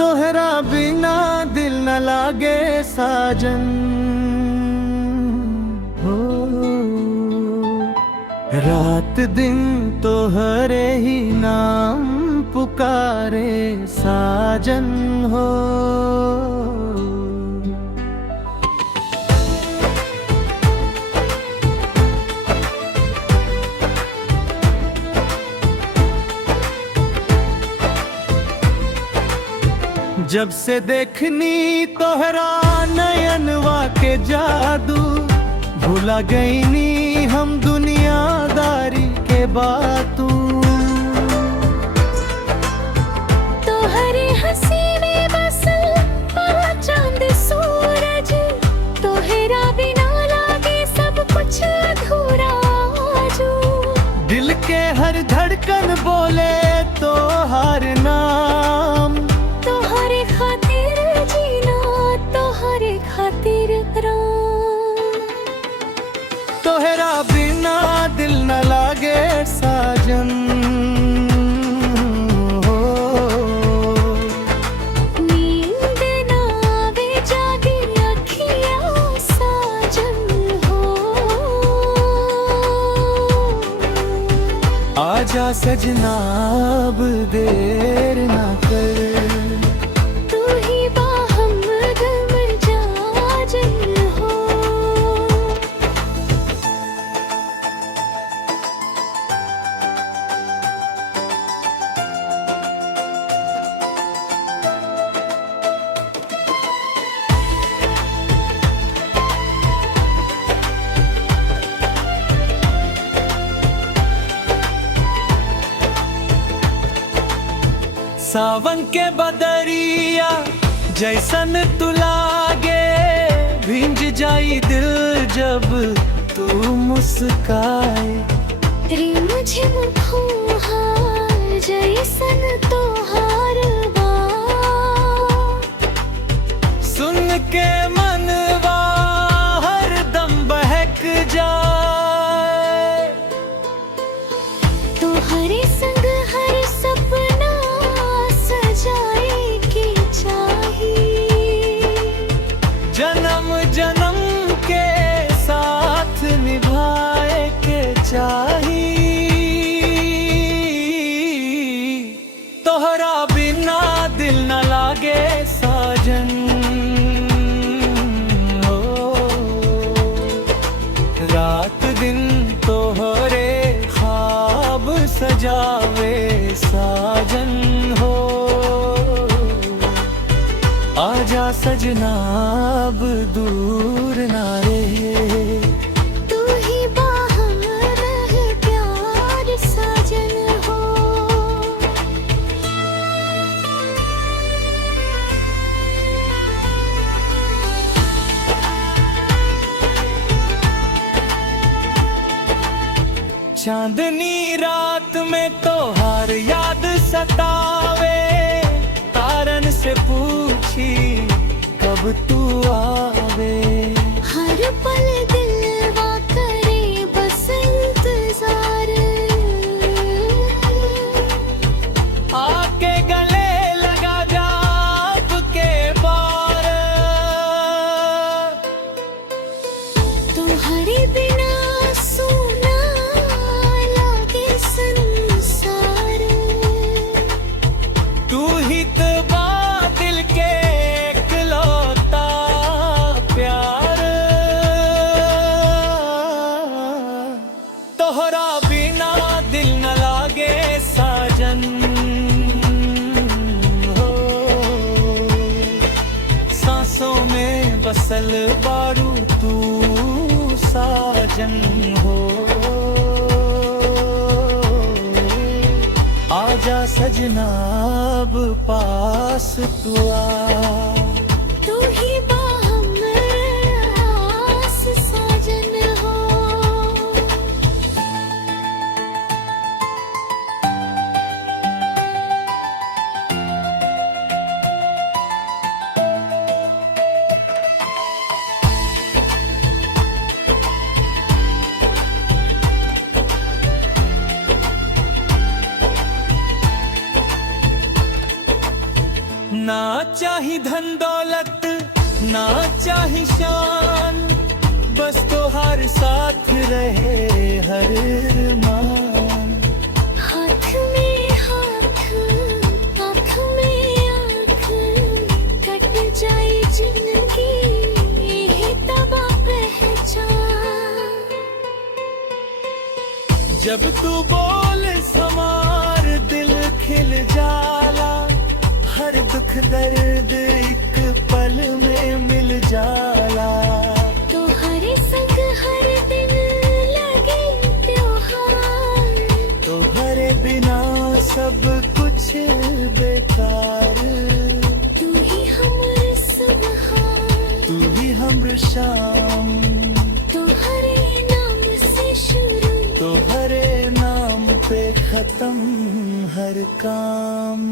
तोहरा बिना दिल न लागे साजन हो। रात दिन तोहरे ही नाम पुकारे साजन हो। जब से देखनी तोहरा नयनवा के जादू, भुला गई नी हम दुनियादारी के बातू। तोहरे हंसी में बसल चांद सूरज, तोहरा बिना लागे सब कुछ अधूरा जो। दिल के हर धड़कन बोले तोहार नाम, तोहरे खातिर जीना, तोहरे खातिर राम। तोहरा बिना दिल न लागे साजन हो। नींद ना आवे जागे अखियाँ साजन हो। आजा सजना अब देर ना कर, तू ही बाहम गम जाजन हो। सावन के बदरिया जैसन तू लागे, भींज जाई दिल जब तू मुस्काए। रे मुझे फूहार जैसन तोहार बात, सुन के मनवा हरदम बहक जाए। तोहरे संग हर सपना सजाए के चाहिए। जन्म जन्म के साथ निभाए के चाहिए। तोहरा बिना दिल न लागे साजन हो। रात दिन तोहरे ख्वाब सजावे साजन हो। आजा सजना अब दूर ना रहे, तू ही बाहम रहे प्यार साजन हो। चांदनी रात में तोहार याद सतावे, तारन से पूछी कब तू आवे। हर पल दिलवा करे बस इंतजार, आके गले लगा जा अब के बार। तुम्हारे बिना सोना लागे संसार। तू ही तो दिल के इकलौता प्यार। तोहरा बिना दिल न लागे साजन हो। सांसों में बसल बारू तू साजन हो। आजा सजना अब पास तू आ। तू ही बाहम आस साजन हो। ना ना चाहे शान, बस तो हर साथ रहे हर मान। हाथ में हाथ, आँख में आँख, कट जाए जिंदगी ये तबा पहचान। जब तू बोल समार दिल खिल जाला, हर दुख दर्द एक पल में मिल जाला। तो हरे संग हर दिन लगे त्योहार, तो हरे बिना सब कुछ बेकार। तू ही हमरे सुबह, तू ही हमर शाम, तो हरे नाम से शुरू, तो हरे नाम पे खत्म हर काम।